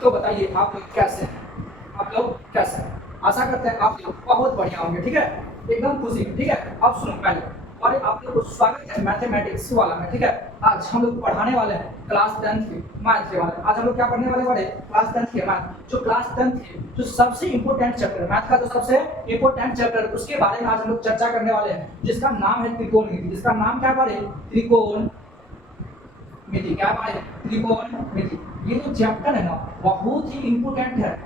तो बताइए आप लोग कैसे हैं? आप लोग कैसे हैं? आशा करते हैं आप लोग बहुत बढ़िया होंगे, ठीक है? एकदम खुशी में, ठीक है? अब सुनो पहले, और आप लोग को स्वागत है मैथमेटिक्स वाला में, ठीक है? आज हम लोग पढ़ाने वाले हैं क्लास 10th की मैथ के बारे में। आज हम लोग क्या पढ़ने वाले बड़े? क्लास 10th के मैथ। जो क्लास 10th के जो सबसे इंपॉर्टेंट चैप्टर मैथ का, जो सबसे इंपॉर्टेंट चैप्टर, उसके बारे में आज हम लोग चर्चा करने वाले हैं, जिसका नाम है त्रिकोणमिति। जिसका नाम क्या पढ़े? त्रिकोणमिति। क्या पढ़े? त्रिकोणमिति। ये जो चैप्टर है ना, बहुत ही इंपॉर्टेंट है,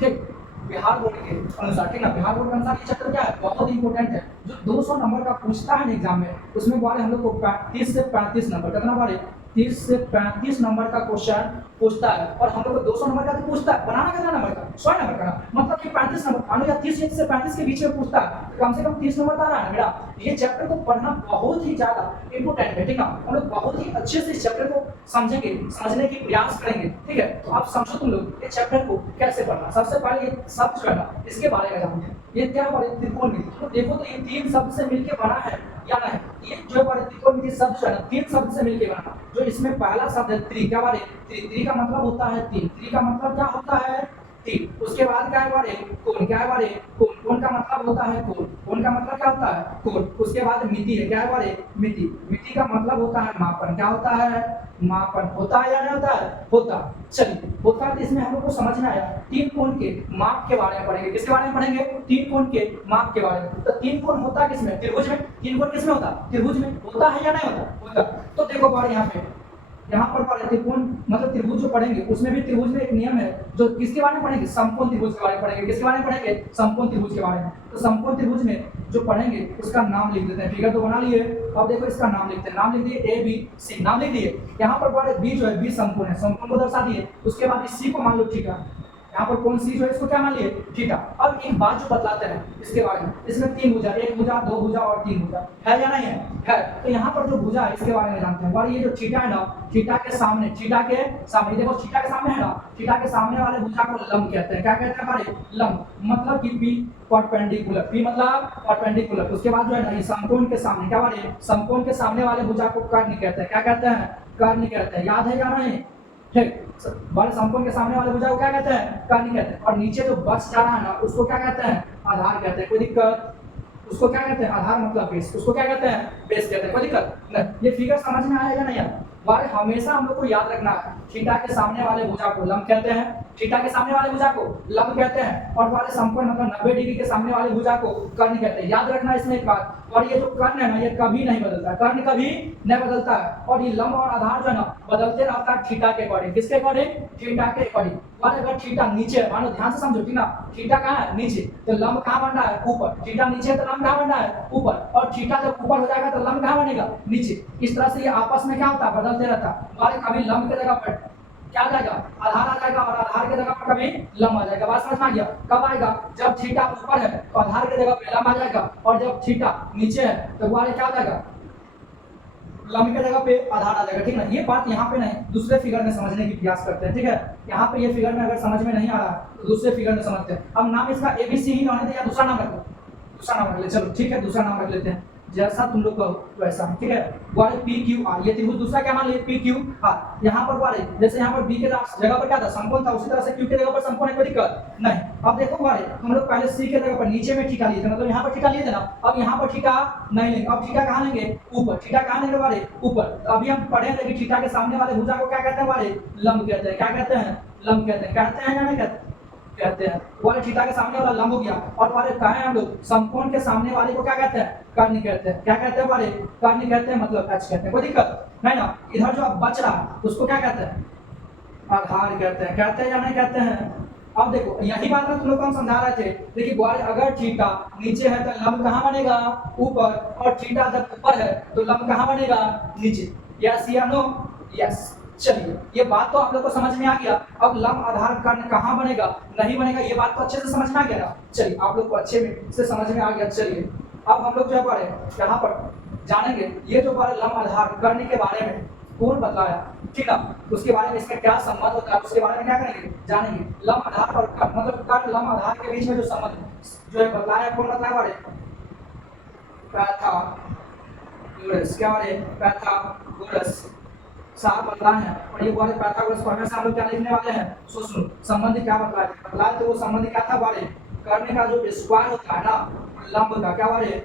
ठीक? बिहार बोर्ड के अनुसार, ठीक ना? बिहार बोर्ड के अनुसार ये चैप्टर क्या है? बहुत इंपॉर्टेंट है। जो 200 नंबर का पूछता है एग्जाम में, उसमें बारे हम लोग को 30 से 35 नंबर, कितना बारे? 30 से 35 नंबर का क्वेश्चन पूछता है। और हम लोग को 200 नंबर का तो पूछता है, बनाना कितना नंबर का? 100 नंबर का, मतलब कि 35 नंबर, मानो या 30 से 35 के बीच में पूछता है, तो कम से कम 30 नंबर का आ रहा है मेरा। ये चैप्टर को पढ़ना बहुत ही ज्यादा इंपॉर्टेंट है, ठीक है? हम लोग बहुत ही अच्छे से इस चैप्टर को समझेंगे, समझने की प्रयास करेंगे, ठीक है? तो आप समझो तुम लोग इस चैप्टर को कैसे पढ़ना। सबसे पहले ये शब्द जो है ना, इसके बारे में जानते। ये क्या बड़े? त्रिकोणमिति। तो देखो तो ये 3 शब्द से मिलकर बना है या नहीं? ये जो बड़े त्रिकोणमिति शब्द जो है ना, 3 शब्द से मिलकर बना। जो इसमें पहला शब्द है त्रि, क्या बारे? त्रि का मतलब होता है 3। त्रि का मतलब क्या होता है? 3। उसके बाद क्या है बारे? कोण। क्या है बारे? कोण। कोण का मतलब होता है कोण। कोण का मतलब क्या होता है? कोण। उसके बाद मिति है, क्या है बारे? मिति। मिति का मतलब होता है मापन। क्या होता है? मापन। होता है या नहीं होता है? होता। चलिए, होता है। इसमें हम लोग को समझना है 3 कोण के माप के बारे में पढ़ेंगे। किसके बारे में पढ़ेंगे? 3 कोण के माप के बारे में। तो 3 कोण होता किसमें? त्रिभुज में। 3 कोण किसमें होता? त्रिभुज में। होता है या नहीं होता? होता। तो देखो बारे यहाँ पर पढ़े त्रिकोण मतलब त्रिभुज जो पढ़ेंगे, उसमें भी त्रिभुज में एक नियम है, जो किसके बारे में पढ़ेंगे? समकोण त्रिभुज के बारे में पढ़ेंगे। किसके बारे में पढ़ेंगे? समकोण त्रिभुज के बारे में। तो समकोण त्रिभुज में जो पढ़ेंगे उसका नाम लिख देते हैं। फिगर तो बना लिए, अब देखो इसका नाम लिखते हैं। नाम लिख दिए A B C, नाम लिख दिए। यहाँ पर पढ़े B जो है, B समकोण है, समकोण को दर्शा दिए। उसके बाद इस C को मान लो थीटा। यहाँ पर कौन सी जो है, इसको क्या मान लिए? थीटा। अब एक बात जो बतलाते हैं इसके बारे में, इसमें 3 भुजा, 1 भुजा, 2 भुजा और 3 भुजा है या नहीं है? है। तो यहाँ पर जो भुजा है इसके बारे में जानते हैं। और ये जो थीटा है ना, थीटा के सामने देखो, थीटा के सामने है ना, थीटा के सामने वाले भुजा को लंब कहते हैं। क्या कहते हैं बारे? लंब। मतलब कि P परपेंडिकुलर। P मतलब परपेंडिकुलर। उसके बाद जो है ना, ये समकोण के सामने, क्या बारे? समकोण के सामने वाले भुजा को कर्ण कहते हैं। क्या कहते हैं? कर्ण कहते हैं। याद है या नहीं? ठीक। बड़े समकोण के सामने वाले भुजा को क्या कहते हैं? कर्ण कहते हैं। और नीचे जो बच जा रहा है ना, उसको क्या कहते हैं? आधार कहते हैं। कोई दिक्कत? उसको क्या कहते हैं? आधार मतलब बेस। उसको क्या कहते हैं? बेस कहते हैं। कोई दिक्कत नहीं? ये फिगर समझ में आया या नहीं आया? बारे हमेशा हम लोग को याद रखना है, थीटा के सामने वाले भुजा को लंब कहते हैं। थीटा के सामने वाले भुजा को लंब कहते हैं। और वाले समकोण मतलब 90 डिग्री के सामने वाले भुजा को कर्ण कहते हैं। याद रखना इसमें एक बात। और ये जो कर्ण है ना, ये कभी नहीं बदलता है। कर्ण कभी नहीं बदलता है। और ये लंब और आधार जो है ना, बदलते रहता है थीटा के अकॉर्डिंग। किसके अकॉर्डिंग? थीटा के अकॉर्डिंग। और अगर थीटा नीचे है, मानो ध्यान से समझो, ठीक ना? थीटा कहाँ है? नीचे। तो लंब कहाँ बन रहा है? ऊपर। थीटा नीचे है तो लंब कहाँ बन रहा है? ऊपर। और थीटा जब ऊपर हो जाएगा तो लंब कहाँ बनेगा? नीचे। इस तरह से ये आपस में क्या होता है? बदलते रहता है। और कभी लंब की जगह पर क्या आ जाएगा? आधार आ जाएगा। और आधार की जगह पर कभी लंब आ जाएगा। बात समझ में आ गया? कब आएगा? जब थीटा ऊपर है तो आधार की जगह पे लंब आ जाएगा। और जब थीटा नीचे है तो वो क्या आ जाएगा? लंब की जगह पे आधार आ जाएगा। ठीक है? ये बात यहाँ पे नहीं, दूसरे फिगर में समझने की प्रयास करते हैं। ठीक है? यहाँ पे ये फिगर में अगर समझ में नहीं आ रहा तो दूसरे फिगर में समझते हैं। अब नाम इसका ABC ही रहने दे या दूसरा नाम रखो? दूसरा नाम रख ले। चलो ठीक है, दूसरा नाम रख लेते हैं, जैसा तुम लोग कहो वैसा। ठीक है? वाले PQR, ये त्रिभुज दूसरा क्या मान लिए? PQR। यहाँ पर वाले जैसे यहाँ पर B के जगह पर क्या था? समकोण था, उसी तरह से Q के जगह पर समकोण है। कोई दिक्कत नहीं? अब देखो वाले हम लोग पहले C के जगह पर नीचे में थीटा लिए थे, मतलब यहाँ पर थीटा लिए थे ना। अब यहाँ पर थीटा नहीं लेंगे। अब थीटा कहाँ लेंगे? ऊपर। थीटा कहाँ लेंगे वाले? ऊपर। तो अभी हम पढ़े थे कि थीटा के सामने वाले भुजा को क्या कहते हैं वाले? लंब कहते हैं। क्या कहते हैं? लंब कहते हैं। कहते हैं या नहीं कहते? कहते हैं। वाले थीटा के सामने वाला लंब हो गया। और वाले कहे हम लोग समकोण के सामने वाले को क्या कहते हैं? कर्ण कहते हैं। क्या कहते हैं वाले? कर्ण कहते हैं, मतलब H कहते हैं। कोई दिक्कत नहीं ना? इधर जो अब बच रहा है उसको क्या कहते हैं? आधार कहते हैं। कहते हैं या नहीं कहते हैं? अब देखो यही बात में तुम लोग को हम समझा रहे थे। देखिए ग्वाल, अगर थीटा नीचे है तो लंब कहाँ बनेगा? ऊपर। और थीटा जब ऊपर है तो लंब कहाँ बनेगा? नीचे। यस या नो? यस। चलिए, ये बात तो आप लोग को समझ में आ गया। अब लंब आधार कर्ण कहाँ बनेगा? नहीं बनेगा। ये बात तो अच्छे से समझ में आ गया ना? चलिए, आप लोग को अच्छे से समझ में आ गया। चलिए, अब हम लोग जो है यहाँ पर जानेंगे ये जो लंब आधार कर्ण के बारे में कौन बतलाया, ठीक है? उसके बारे में इसका क्या संबंध होता है, उसके बारे में क्या करेंगे? जानेंगे। लंब आधार और मतलब कर्ण लंब आधार के बीच में जो संबंध जो है बतलाया, कौन बतलाया बारे? पैथागोरस। क्या बारे? पैथागोरस। सार बतलाए हैं और ये बारे पाइथागोरस पढ़ने से हम लोग क्या लिखने वाले हैं। सो सुनो संबंध क्या बतलाए तो वो संबंध क्या था बारे कर्ण का जो स्क्वायर होता है ना लंब का क्या बारे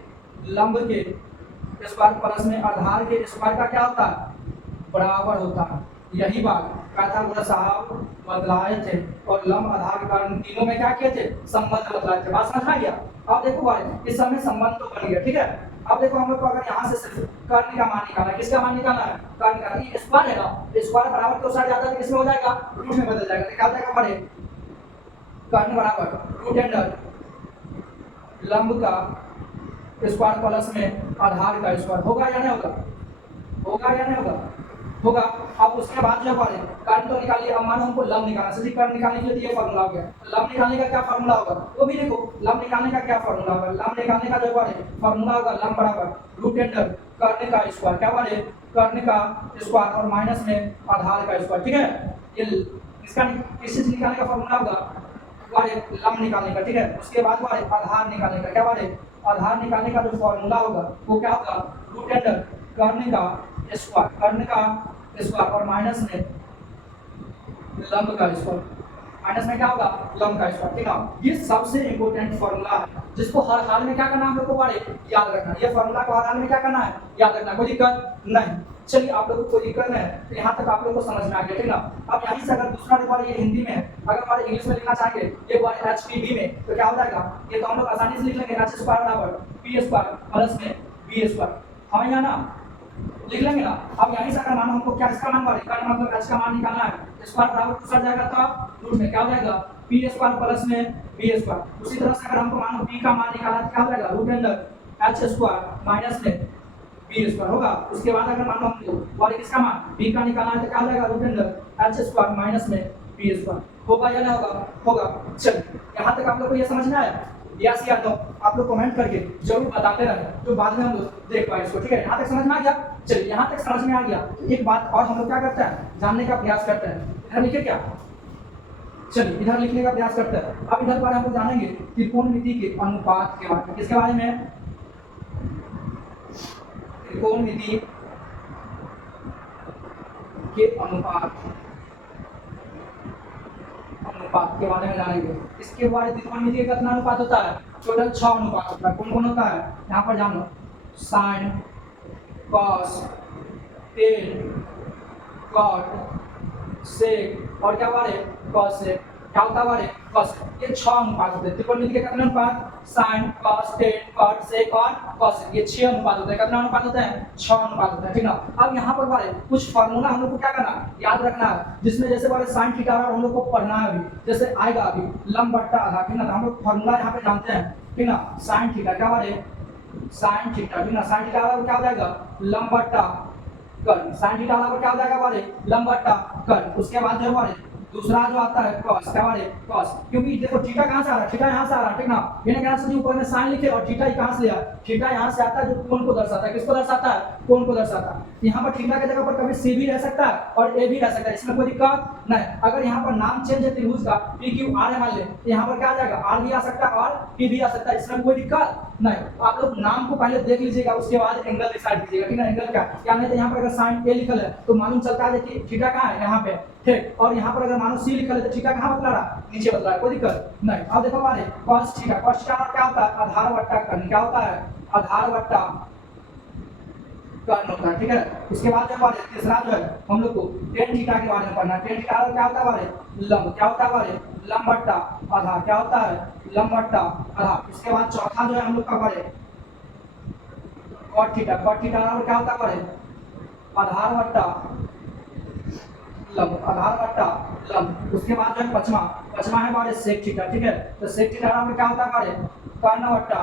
लंब के स्क्वायर प्लस में आधार के स्क्वायर का क्या होता है बराबर होता है। यही बात पाइथागोरस साहब बतलाए थे और लंब आधार के कारण तीनों में क्या किए थे संबंध बतलाए थे। बात समझ आ गया। अब देखो भाई इस समय संबंध तो बन गया ठीक है। अब देखो हम लोग को अगर यहाँ से सिर्फ कर्ण का मान निकालना है किसका मान निकालना है कर्ण का ये स्क्वायर है ना स्क्वायर बराबर क्यों साइड जाता है किसमें हो जाएगा रूट में बदल जाएगा क्या हो जाएगा बड़े कर्ण बराबर रूट अंडर लंब का स्क्वायर प्लस में आधार का स्क्वायर होगा या नहीं होगा होगा या नहीं होगा होगा। अब उसके बाद जो हमारे कर्ण तो निकाल लिया अब मानो हमको लंब निकालना है कर्ण निकालने के लिए ये फार्मूला हो गया। लंब निकालने का क्या फार्मूला होगा वो भी देखो लंब निकालने का क्या फार्मूला होगा लंब निकालने का जो हमारे फार्मूला होगा लंब बराबर रूट अंडर कर्ण का स्क्वायर क्या हमारे कर्ण का स्क्वायर और माइनस में आधार का स्क्वायर ठीक है। ये इसका किस चीज निकालने का फार्मूला होगा हमारे लंब निकालने का ठीक है। उसके बाद हमारे आधार निकालने का क्या हमारे आधार निकालने का जो फार्मूला होगा वो क्या होगा रूट अंडर कर्ण का स्क्वायर और माइनस में लंब का स्क्वायर माइनस में क्या होगा लंब का स्क्वायर ठीक है। ये सबसे इंपॉर्टेंट फार्मूला है जिसको हर हाल में क्या करना है हम लोग को बारे याद रखना। ये फार्मूला को हर हाल में क्या करना है याद रखना कोई दिक्कत नहीं। चलिए आप लोगों को कोई दिक्कत नहीं है तो यहाँ तक आप लोग को समझ में आ गया ठीक ना। अब यहीं से अगर दूसरा बार ये हिंदी में अगर हमारे इंग्लिश में लिखना चाहेंगे एक बार HPB में तो क्या हो जाएगा ये तो हम लोग आसानी से लिख लेंगे h स्क्वायर बराबर p स्क्वायर प्लस में b स्क्वायर हाँ या ना लिख लेंगे ना। अब यहीं से अगर मानो हमको क्या इसका मान बारे कर्ण मतलब h का मान निकालना है स्क्वायर बराबर दूसरा जाएगा तो रूट में क्या हो जाएगा p स्क्वायर प्लस में b स्क्वायर। उसी तरह से अगर हमको मानो p का मान निकालना तो क्या हो जाएगा root under h square minus में b स्क्वायर होगा। उसके बाद अगर मानो हमको और किसका मान b का निकालना है तो क्या हो जाएगा root under h square minus में b स्क्वायर होगा या नहीं होगा होगा। चलिए यहाँ तक आप लोग को ये समझ में आया यस या नो आप लोग कमेंट करके जरूर बताते रहे तो बाद में हम लोग देख पाए इसको ठीक है। यहाँ तक समझ में आ गया। चलिए यहाँ तक समझ में आ गया एक बात और हम लोग क्या करते हैं जानने का प्रयास करते हैं इधर लिखे क्या चलिए इधर लिखने का प्रयास करते हैं। अब इधर पर हम लोग जानेंगे त्रिकोणमिति के अनुपात के बारे में किसके बारे में त्रिकोणमिति के अनुपात के बारे में जानेंगे। इसके बारे में त्रिकोणमिति का कितना अनुपात होता है टोटल 6 अनुपात होता है। कौन कौन होता है यहाँ पर जानो sine cos tan cot sec और क्या बारे कॉस सेक क्या होता है कॉस ये 6 अनुपात होते हैं। त्रिकोणमिति के कितने अनुपात sine cos tan cot sec और कॉस ये 6 अनुपात होते हैं। कितना अनुपात होता है 6 अनुपात होता है ठीक ना। अब यहाँ पर बारे कुछ फार्मूला हम लोग को क्या करना याद रखना है जिसमें जैसे बारे साइन थीटा हम लोग को पढ़ना है अभी जैसे आएगा अभी लंब बट्टा आधा ठीक ना। तो हम लोग फार्मूला यहाँ पे जानते हैं ठीक ना साइन थीटा क्या बारे साइन थीटा ठीक ना साइन थीटा क्या हो जाएगा लंब बट्टा कर्ण साइन थीटा बराबर क्या हो जाएगा बारे लंब बट्टा कर्ण। उसके बाद जो बारे दूसरा जो आता है cos क्या बारे cos क्योंकि देखो थीटा कहां से आ रहा है थीटा यहां से आ रहा है ठीक ना। मैंने कहा से ऊपर में साइन लिखे और थीटा कहां से लिया थीटा यहां से आता है जो कोण को दर्शाता है किसको दर्शाता है कोण को दर्शाता है। यहां पर थीटा की जगह पर कभी c भी रह सकता है और a भी रह सकता है इसमें कोई दिक्कत नहीं। अगर यहां पर नाम चेंज है त्रिभुज का p q r है मान ले तो यहां पर क्या आ जाएगा r भी आ सकता है और p भी आ सकता है इसमें कोई दिक्कत नहीं। आप लोग नाम को पहले देख लीजिएगा उसके बाद एंगल डिसाइड कीजिएगा ठीक है। एंगल क्या क्या नहीं तो यहां पर अगर साइन a लिखल है तो मालूम चलता है कि थीटा कहां है यहां पे ठीक और यहां पर अगर मानो c लिखल है तो थीटा कहां बतला रहा नीचे बतला रहा है कोई दिक्कत नहीं। अब देखो बारे cos थीटा क्या होता है आधार बट्टा कर्ण क्या होता है आधार बट्टा कर्ण होता है ठीक है। उसके बाद जब बारे तीसरा जो है हम लोग को tan थीटा के बारे में पढ़ना है। tan थीटा क्या होता है बारे लंब क्या होता है बारे लंब बट्टा आधार क्या होता है लंब बट्टा आधार। उसके बाद चौथा जो है हम लोग का बारे cot थीटा क्या होता है बारे आधार बट्टा आधार बट्टा लंब। उसके बाद जो है पचमा है बारे सेक थीटा ठीक है। तो सेक थीटा में क्या होता है बारे कर्ण बट्टा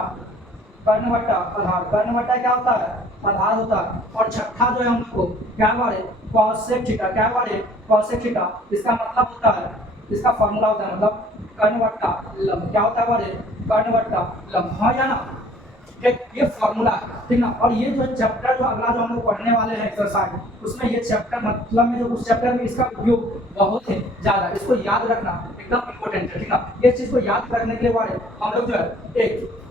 आधार कर्ण बट्टा क्या होता है आधार होता है। और छठा जो है हम लोग को क्या बारे cos सेक थीटा क्या बारे cos सेक थीटा इसका मतलब होता है इसका फार्मूला होता है मतलब कर्ण बट्टा लंब क्या होता है बारे कर्ण बट्टा लंब हाँ या ना ठीक ये फार्मूला ठीक ना। और ये जो चैप्टर जो अगला जो हम लोग पढ़ने वाले हैं एक्सरसाइज उसमें ये चैप्टर मतलब में जो उस चैप्टर में इसका उपयोग बहुत है ज्यादा इसको याद रखना एकदम इंपॉर्टेंट है ठीक ना। ये चीज को याद रखने के बाद हम लोग जो है एक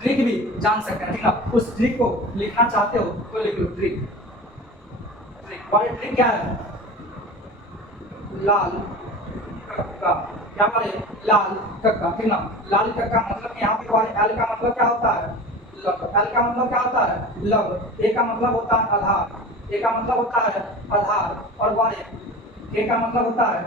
ट्रिक भी जान सकते हैं ठीक ना। उस ट्रिक को लिखना चाहते हो तो लिख लो ट्रिक ट्रिक। और ये ट्रिक क्या है? लाल कक्का, क्या बोले? लाल कक्का, ठीक ना? लाल कक्का मतलब कि यहाँ पे हमारे एल का मतलब क्या होता है? लव। एल का मतलब क्या होता है? लव। ए का मतलब होता है आधार, ए का मतलब होता है आधार, और वाले के का मतलब होता है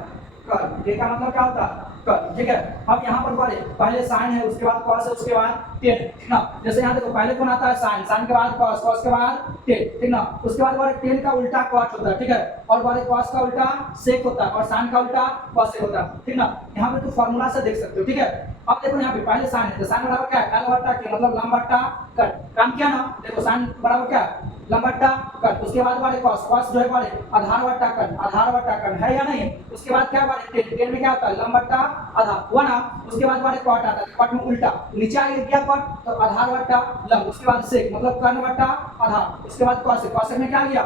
कर, के का मतलब क्या होता है? कर, ठीक है। अब यहाँ पर वाले पहले साइन है, उसके बाद कॉस है, उसके बाद टेन, ठीक ना? जैसे यहाँ देखो पहले कौन आता है? साइन, साइन के बाद कॉस, कॉस के बाद टेन, ठीक ना? उसके बाद वाले टेन का उल्टा कॉट होता है, ठीक है, और वाले कॉस का उल्टा सेक होता है, और साइन का उल्टा कॉसेक होता है, ठीक ना? यहाँ पे तो फॉर्मूला से देख सकते हो, ठीक है। अब देखो यहाँ पे पहले साइन है, तो साइन बराबर क्या है? एल बटा के, मतलब लंब बटा कट। काम किया ना? देखो साइन बराबर क्या है? लंब बटा कट। उसके बाद वाले कॉस, कॉस जो है वाले आधार बटा कट, आधार बटा कट है या नहीं? उसके बाद क्या वाले टेन, टेन में क्या होता है? लंब बटा आधार हुआ ना? उसके बाद वाले कॉट आता है, कॉट में उल्टा नीचे आ गया कॉट, तो आधार बटा लंब, उसके बाद सेक मतलब कर्ण बटा आधार, उसके बाद कॉसेक, कॉसेक में क्या आ गया?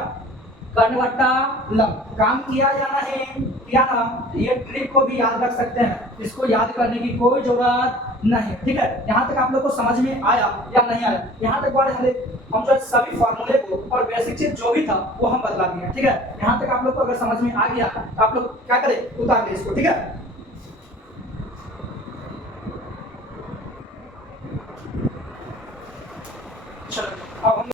कर्ण बटा लंब। काम किया या नहीं? किया ना? ये ट्रिक को भी याद रख सकते हैं, इसको याद करने की कोई जरूरत नहीं, ठीक है। यहाँ तक आप लोग को समझ में आया या नहीं आया? यहाँ तक वाले हम जो सभी फॉर्मूले को और बेसिक चीज जो भी था वो हम बदला दिए, ठीक है। यहाँ तक आप लोग को अगर समझ में आ गया तो आप लोग क्या करें? उतार दें इसको, ठीक है। चलो अब हम